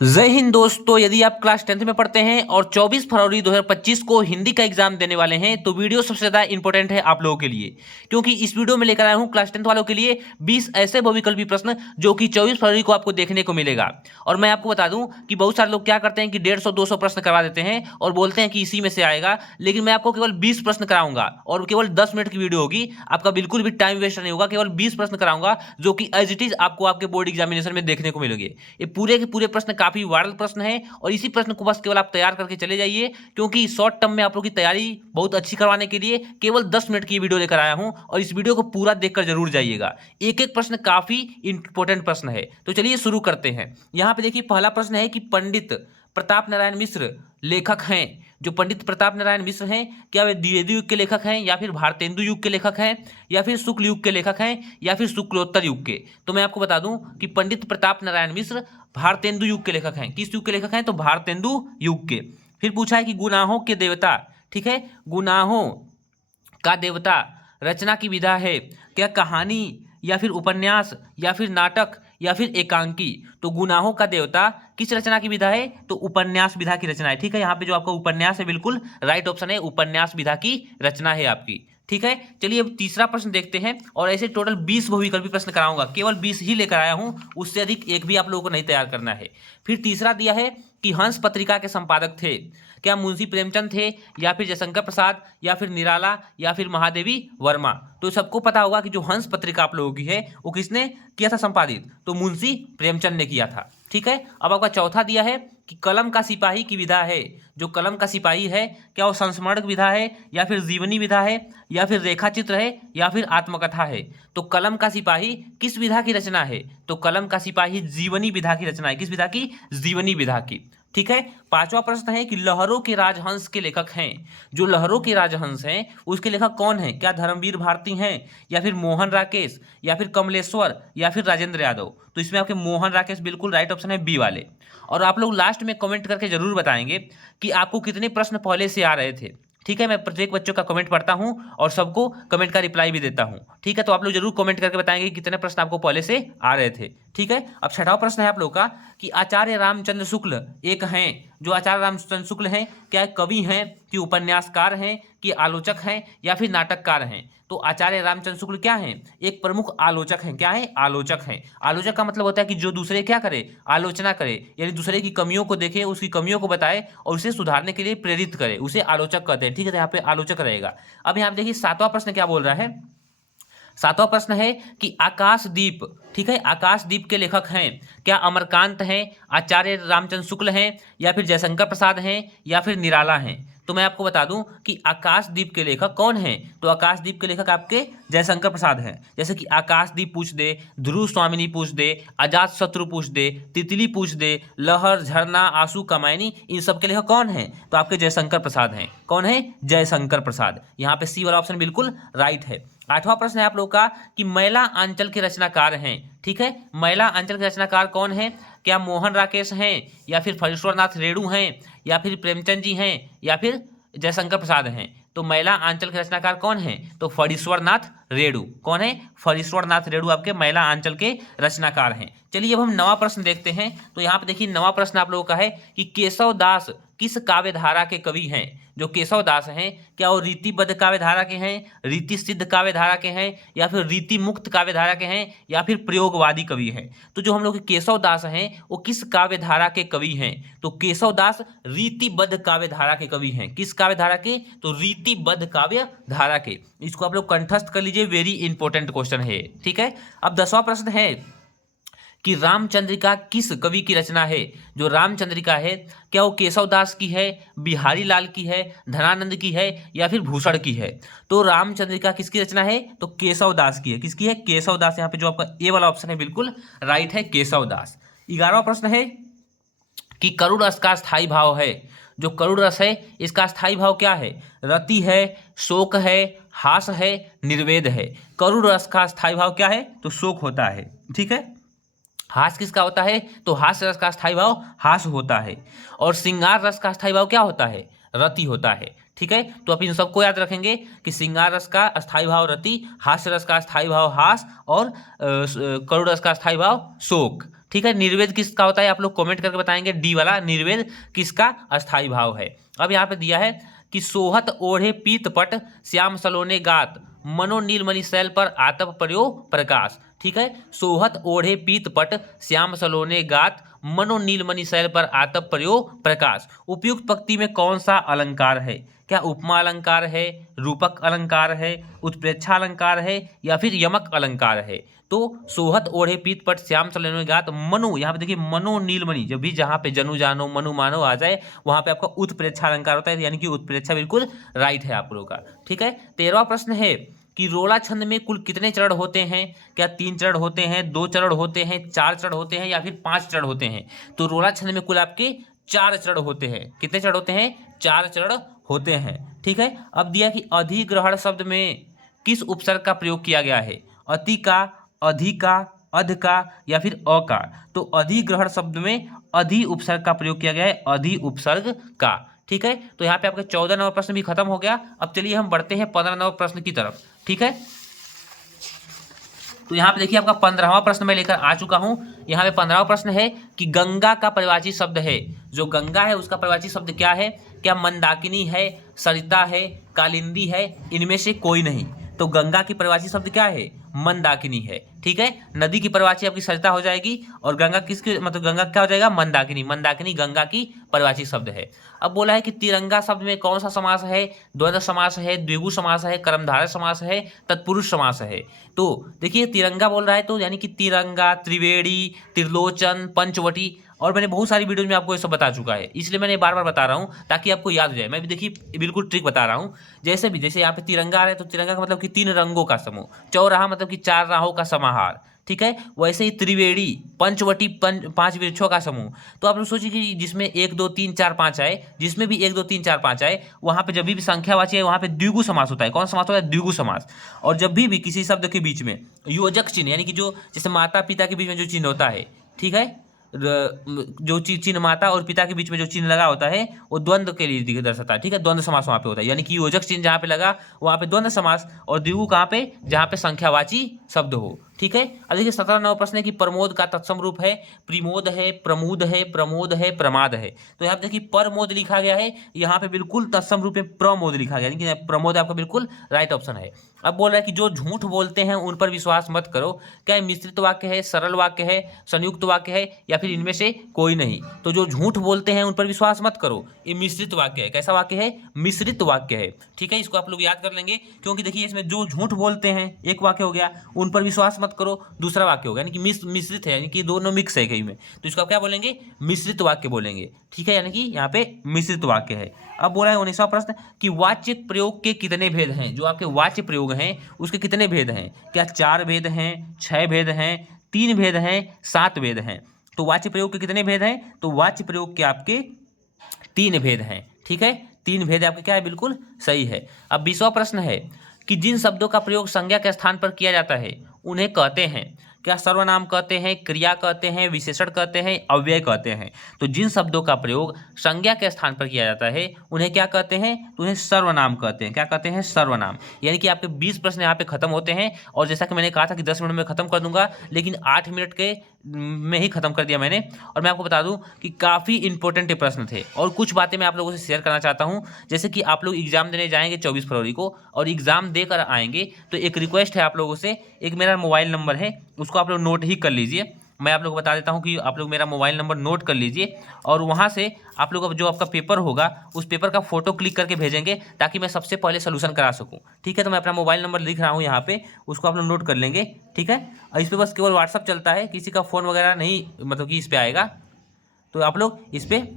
जय हिंद दोस्तों, यदि आप क्लास 10th में पढ़ते हैं और 24 फरवरी 2025 को हिंदी का एग्जाम देने वाले हैं तो वीडियो सबसे ज़्यादा इंपॉर्टेंट है आप लोगों के लिए, क्योंकि इस वीडियो में लेकर आया हूं क्लास 10th वालों के लिए 20 ऐसे बहुविकल्पी प्रश्न जो कि 24 फरवरी को आपको देखने को मिलेगा। और मैं आपको बता दूं कि बहुत सारे लोग क्या करते हैं कि 150-200 प्रश्न करवा देते हैं और बोलते हैं कि इसी में से आएगा, लेकिन मैं आपको केवल 20 प्रश्न कराऊंगा और केवल 10 मिनट की वीडियो होगी। आपका बिल्कुल भी टाइम वेस्ट नहीं होगा, केवल 20 प्रश्न कराऊंगा जो कि एज इट इज आपको आपके बोर्ड एग्जामिनेशन में देखने को मिलेंगे। ये पूरे के पूरे प्रश्न काफी वायरल प्रश्न है और इसी प्रश्न को बस केवल आप तैयार करके चले जाइए, क्योंकि शॉर्ट टर्म में आप लोग की तैयारी बहुत अच्छी करवाने के लिए केवल 10 मिनट की वीडियो लेकर आया हूं और इस वीडियो को पूरा देखकर जरूर जाइएगा। एक एक प्रश्न काफी इंपॉर्टेंट प्रश्न है, तो चलिए शुरू करते हैं। यहां पे देखिए पहला प्रश्न है कि पंडित प्रताप नारायण मिश्र लेखक हैं। जो पंडित प्रताप नारायण मिश्र हैं, क्या वे द्विवेदी युग के लेखक हैं या फिर भारतेंदु युग के लेखक हैं या फिर शुक्ल युग के लेखक हैं या फिर शुक्लोत्तर युग के? तो मैं आपको बता दूं कि पंडित प्रताप नारायण मिश्र भारतेंदु युग के लेखक हैं। किस युग के लेखक हैं? तो भारतेंदु युग के। फिर पूछा है कि गुनाहों के देवता, ठीक है, गुनाहों का देवता रचना की विधा है, क्या कहानी या फिर उपन्यास या फिर नाटक या फिर एकांकी? तो गुनाहों का देवता किस रचना की विधा है? तो उपन्यास विधा की रचना है। ठीक है, यहाँ पे जो आपका उपन्यास है बिल्कुल राइट ऑप्शन है, उपन्यास विधा की रचना है आपकी। ठीक है, चलिए अब तीसरा प्रश्न देखते हैं और ऐसे टोटल 20 बहुविकल्पी प्रश्न कराऊंगा, केवल 20 ही लेकर आया हूं, उससे अधिक एक भी आप लोगों को नहीं तैयार करना है। फिर तीसरा दिया है कि हंस पत्रिका के संपादक थे, क्या मुंशी प्रेमचंद थे या फिर जयशंकर प्रसाद या फिर निराला या फिर महादेवी वर्मा? तो सबको पता होगा कि जो हंस पत्रिका आप लोगों की है वो किसने किया था संपादित? तो मुंशी प्रेमचंद ने किया था। ठीक है, अब आपका चौथा दिया है कि कलम का सिपाही की विधा है। जो कलम का सिपाही है, क्या वो संस्मरण विधा है या फिर जीवनी विधा है या फिर रेखा चित्र है या फिर आत्मकथा है? तो कलम का सिपाही किस विधा की रचना है? तो कलम का सिपाही जीवनी विधा की रचना है। किस विधा की? जीवनी विधा की। ठीक है, पांचवा प्रश्न है कि लहरों के राजहंस के लेखक हैं। जो लहरों के राजहंस हैं उसके लेखक कौन हैं? क्या धर्मवीर भारती हैं या फिर मोहन राकेश या फिर कमलेश्वर या फिर राजेंद्र यादव? तो इसमें आपके मोहन राकेश बिल्कुल राइट ऑप्शन है, बी वाले। और आप लोग लास्ट में कमेंट करके जरूर बताएंगे कि आपको कितने प्रश्न पहले से आ रहे थे। ठीक है, मैं प्रत्येक बच्चों का कमेंट पढ़ता हूं और सबको कमेंट का रिप्लाई भी देता हूं। ठीक है, तो आप लोग जरूर कमेंट करके बताएंगे कि कितने प्रश्न आपको पहले से आ रहे थे। ठीक है, अब छठा प्रश्न है आप लोग का कि आचार्य रामचंद्र शुक्ल एक हैं। जो आचार्य रामचंद्र शुक्ल हैं, क्या कवि हैं कि उपन्यासकार हैं कि आलोचक हैं या फिर नाटककार हैं? तो आचार्य रामचंद्र शुक्ल क्या हैं? एक प्रमुख आलोचक हैं। क्या है? आलोचक हैं। आलोचक का मतलब होता है कि जो दूसरे क्या करे? आलोचना करे, यानी दूसरे की कमियों को देखे, उसकी कमियों को बताए और उसे सुधारने के लिए प्रेरित करे, उसे आलोचक कहते हैं। ठीक है, तो यहाँ पे आलोचक रहेगा। अब यहाँ पे देखिए सातवां प्रश्न क्या बोल रहा है। सातवां प्रश्न है कि आकाशदीप, ठीक है, आकाशदीप के लेखक हैं, क्या अमरकांत हैं, आचार्य रामचंद्र शुक्ल हैं या फिर जयशंकर प्रसाद हैं या फिर निराला हैं? तो मैं आपको बता दूं कि आकाशदीप के लेखक कौन हैं? तो आकाशदीप के लेखक आपके जयशंकर प्रसाद हैं। जैसे कि आकाशदीप पूछ दे, ध्रुव स्वामिनी पूछ दे, अजात शत्रु पूछ दे, तितली पूछ दे, लहर, झरना, आंसू, कमायनी, इन सब के लेखक कौन हैं? तो आपके जयशंकर प्रसाद हैं। कौन है? जयशंकर प्रसाद। यहाँ पे सी वाला ऑप्शन बिल्कुल राइट है। आठवां प्रश्न है आप लोग का कि मैला अंचल के रचनाकार हैं। ठीक है, मैला अंचल के रचनाकार कौन है? क्या मोहन राकेश हैं या फिर फणीश्वरनाथ रेणु हैं या फिर प्रेमचंद जी हैं या फिर जयशंकर प्रसाद हैं? तो मैला अंचल के रचनाकार कौन है? तो फणीश्वरनाथ रेणु। कौन है? फणीश्वरनाथ रेणु आपके मैला अंचल के रचनाकार हैं। चलिए अब हम नवा प्रश्न देखते हैं। तो यहाँ पे देखिए नवा प्रश्न आप लोगों का है कि केशव दास किस काव्य धारा के कवि हैं? जो केशव दास हैं, क्या वो रीतिबद्ध काव्य धारा के हैं, रीति सिद्ध काव्य धारा के हैं या फिर रीति मुक्त काव्य धारा के हैं या फिर प्रयोगवादी कवि हैं? तो जो हम लोग के केशव दास हैं वो किस काव्य धारा के कवि हैं? तो केशव दास रीतिबद्ध काव्य धारा के कवि हैं। किस काव्य धारा के? तो रीतिबद्ध काव्य धारा के। इसको आप लोग कंठस्थ कर लीजिए, वेरी इंपॉर्टेंट क्वेश्चन है। ठीक है, अब 10वां प्रश्न है कि रामचंद्रिका किस कवि की रचना है? जो रामचंद्रिका है, क्या वो केशव दास की है, बिहारी लाल की है, धनानंद की है या फिर भूषण की है? तो रामचंद्रिका किसकी रचना है? तो केशव दास की है। किसकी है? केशव दास। यहाँ पे जो आपका ए वाला ऑप्शन है बिल्कुल राइट है, केशव दास। 11वां प्रश्न है कि करुण रस का स्थायी भाव है। जो करुण रस है इसका स्थायी भाव क्या है? रति है, शोक है, हास है, निर्वेद है। करुण रस का स्थायी भाव क्या है? तो शोक होता है। ठीक है, हास किसका होता है? तो हास्य रस का स्थायी भाव हास होता है। और श्रृंगार रस का स्थायी भाव क्या होता है? रति होता है। ठीक है, तो आप इन सबको याद रखेंगे कि श्रृंगार रस का स्थायी भाव रति, हास्य रस का स्थायी भाव हास और करुण रस का स्थायी भाव शोक। ठीक है, निर्वेद किसका होता है आप लोग कमेंट करके बताएंगे, डी वाला निर्वेद किसका अस्थाई भाव है। अब यहाँ पे दिया है कि सोहत ओढ़े पीतपट श्याम सलोने गात मनो नीलमणि शैल पर आतप पर्यो प्रकाश। ठीक है, सोहत ओढ़े पीतपट श्याम सलोने गात मनो नीलमणि शैल पर आतप पर्यो प्रकाश। उपयुक्त पंक्ति में कौन सा अलंकार है? क्या उपमा अलंकार है, रूपक अलंकार है, उत्प्रेक्षा अलंकार है या फिर यमक अलंकार है? तो सोहत ओढ़े पीतपट श्याम सलोने गात मनु, यहाँ पे देखिए मनो नीलमणि, जब भी जहाँ पे जनु जानो मनु मानो आ जाए वहाँ पे आपका उत्प्रेक्षा अलंकार होता है, यानी कि उत्प्रेक्षा बिल्कुल राइट है आप लोगों का। ठीक है, 13वां प्रश्न है कि रोला छंद में कुल कितने चरण होते हैं? क्या 3 चरण होते हैं, 2 चरण होते हैं, 4 चरण होते हैं या फिर 5 चरण होते हैं? तो रोला छंद में कुल आपके 4 चरण होते हैं। कितने चरण होते हैं? 4 चरण होते हैं। ठीक है, अब दिया कि अधिग्रहण शब्द में किस उपसर्ग का प्रयोग किया गया है? अति का, अधि का, अध का या फिर अ का? तो अधिग्रहण शब्द में अधि उपसर्ग का प्रयोग किया गया है, अधि उपसर्ग का। ठीक है, तो यहाँ पे आपका 14 नंबर प्रश्न भी खत्म हो गया। अब चलिए हम बढ़ते हैं 15 नंबर प्रश्न की तरफ। ठीक है, तो यहाँ पे देखिए आपका 15वां प्रश्न मैं लेकर आ चुका हूँ। यहाँ पे 15वां प्रश्न है कि गंगा का परिवाची शब्द है, जो गंगा है उसका परिवाची शब्द क्या है? क्या मंदाकिनी है, सरिता है, कालिंदी है, इनमें से कोई नहीं? तो गंगा की परिवाची शब्द क्या है? मंदाकिनी है। ठीक है, नदी की परिवाची आपकी सरिता हो जाएगी और गंगा किसकी, मतलब गंगा क्या हो जाएगा? मंदाकिनी। मंदाकिनी गंगा की परिवाची शब्द है। अब बोला है कि तिरंगा शब्द में कौन सा समास है? द्वंद्व समास है, द्विगु समास है, कर्मधारय समास है, तत्पुरुष समास है। तो देखिए तिरंगा बोल रहा है तो यानी कि तिरंगा, त्रिवेणी, त्रिलोचन, पंचवटी, और मैंने बहुत सारी वीडियोज में आपको ये सब बता चुका है, इसलिए मैंने बार बार बता रहा हूँ ताकि आपको याद हो जाए। मैं भी देखिए बिल्कुल ट्रिक बता रहा हूँ। जैसे यहाँ पे तिरंगा आ रहा है तो तिरंगा का मतलब कि 3 रंगों का समूह, चौराहा मतलब कि 4 राहों का समाहार। ठीक है, वैसे ही त्रिवेणी, पंचवटी 5 वृक्षों का समूह। तो आप लोग सोचिए कि जिसमें 1 2 3 4 5 आए, जिसमें भी 1 2 3 4 5 आए, वहाँ पे जब भी संख्यावाची है वहाँ पे द्विगु समास होता है। कौन समास होता है? द्विगु समास। और जब भी किसी शब्द के बीच में योजक चिन्ह, यानी कि जो जैसे माता पिता के बीच में जो चिन्ह होता है, ठीक है, जो चिन्ह माता और पिता के बीच में जो चिन्ह लगा होता है वो द्वंद्व के लिए दर्शाता है। ठीक है, द्वंद्व समास वहाँ पे होता है, यानी कि योजक चिन्ह जहाँ पे लगा वहाँ पे द्वंद्व समास, और द्विगु कहाँ पे? जहाँ पे संख्यावाची शब्द हो। ठीक है, अब देखिए 17 नंबर प्रश्न है कि प्रमोद का तत्सम रूप है, प्रमोद है, प्रमुद है, प्रमोद है, प्रमाद है। तो यहाँ पे देखिए परमोद लिखा गया है, यहाँ पे बिल्कुल तत्सम रूप में प्रमोद लिखा गया, यानी कि प्रमोद आपका बिल्कुल राइट ऑप्शन है। अब बोल रहा है कि जो झूठ बोलते हैं उन पर विश्वास मत करो। क्या ये मिश्रित वाक्य है, सरल वाक्य है, संयुक्त वाक्य है या फिर इनमें से कोई नहीं? तो जो झूठ बोलते हैं उन पर विश्वास मत करो, ये मिश्रित वाक्य है। कैसा वाक्य है? मिश्रित वाक्य है। ठीक है, इसको आप लोग याद कर लेंगे, क्योंकि देखिए इसमें जो झूठ बोलते हैं एक वाक्य हो गया, उन पर विश्वास मत करो दूसरा वाक्य होगा, यानी कि मिश्रित है, यानी कि दोनों मिक्स है कहीं में, तो इसको आप क्या बोलेंगे? मिश्रित वाक्य बोलेंगे। ठीक है, यानी कि यहाँ पे मिश्रित वाक्य है। अब बोला है 19वां प्रश्न कि वाच्य प्रयोग के कितने भेद हैं? जो आपके वाच्य प्रयोग हैं उसके कितने भेद हैं? क्या 4 भेद हैं, 6 भेद हैं, 3 भेद हैं, 7 भेद हैं? तो वाच्य प्रयोग के कितने भेद हैं? तो वाच्य प्रयोग के आपके 3 भेद हैं। ठीक है, 3 भेद आपके क्या है? बिल्कुल सही है। अब 20वां प्रश्न है कि जिन शब्दों का प्रयोग संज्ञा के स्थान पर किया जाता है उन्हें कहते हैं? क्या सर्वनाम कहते हैं, क्रिया कहते हैं, विशेषण कहते हैं, अव्यय कहते हैं? तो जिन शब्दों का प्रयोग संज्ञा के स्थान पर किया जाता है उन्हें क्या कहते हैं? तो उन्हें सर्वनाम कहते हैं। क्या कहते हैं? सर्वनाम। यानी कि आपके 20 प्रश्न यहाँ पे खत्म होते हैं, और जैसा कि मैंने कहा था कि 10 मिनट में खत्म कर दूंगा, लेकिन 8 मिनट के में ही खत्म कर दिया मैंने। और मैं आपको बता दूं कि काफ़ी इंपॉर्टेंट प्रश्न थे, और कुछ बातें मैं आप लोगों से शेयर करना चाहता हूं। जैसे कि आप लोग एग्जाम देने जाएंगे 24 फरवरी को, और एग्जाम देकर आएंगे, तो एक रिक्वेस्ट है आप लोगों से, एक मेरा मोबाइल नंबर है उसको आप लोग नोट ही कर लीजिए। मैं आप लोग को बता देता हूं कि आप लोग मेरा मोबाइल नंबर नोट कर लीजिए, और वहां से आप लोग जो आपका पेपर होगा उस पेपर का फोटो क्लिक करके भेजेंगे, ताकि मैं सबसे पहले सोल्यूशन करा सकूं। ठीक है, तो मैं अपना मोबाइल नंबर लिख रहा हूं यहाँ पे, उसको आप लोग नोट कर लेंगे। ठीक है, और इस पर बस केवल व्हाट्सअप चलता है, किसी का फ़ोन वगैरह नहीं, मतलब कि इस पर आएगा, तो आप लोग इस पर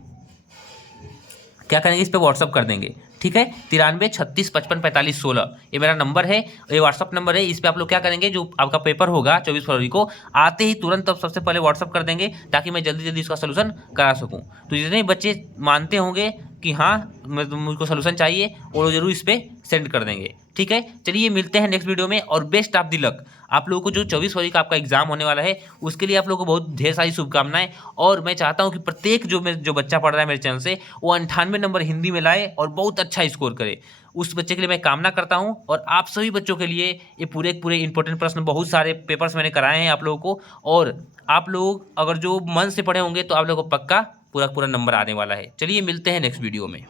क्या करेंगे? इस पर व्हाट्सअप कर देंगे। ठीक है, 93 36 55 45 16 ये मेरा नंबर है, ये व्हाट्सअप नंबर है। इस पर आप लोग क्या करेंगे? जो आपका पेपर होगा 24 फरवरी को, आते ही तुरंत अब सबसे पहले व्हाट्सअप कर देंगे, ताकि मैं जल्दी जल्दी इसका सोल्यूशन करा सकूं। तो जितने बच्चे मानते होंगे कि हाँ मुझको सोल्यूशन चाहिए, वो जरूर इस पर सेंड कर देंगे। ठीक है, चलिए मिलते हैं नेक्स्ट वीडियो में, और बेस्ट ऑफ द लक आप लोगों को। जो 24 फरवरी का आपका एग्जाम होने वाला है उसके लिए आप लोगों को बहुत ढेर सारी शुभकामनाएं, और मैं चाहता हूं कि प्रत्येक जो बच्चा पढ़ रहा है मेरे चैनल से, वो 98 नंबर हिंदी में लाए और बहुत अच्छा स्कोर करे। उस बच्चे के लिए मैं कामना करता हूं। और आप सभी बच्चों के लिए ये पूरे इंपॉर्टेंट प्रश्न, बहुत सारे पेपर्स मैंने कराए हैं आप लोगों को, और आप लोग अगर जो मन से पढ़े होंगे तो आप लोगों को पक्का पूरा नंबर आने वाला है। चलिए मिलते हैं नेक्स्ट वीडियो में।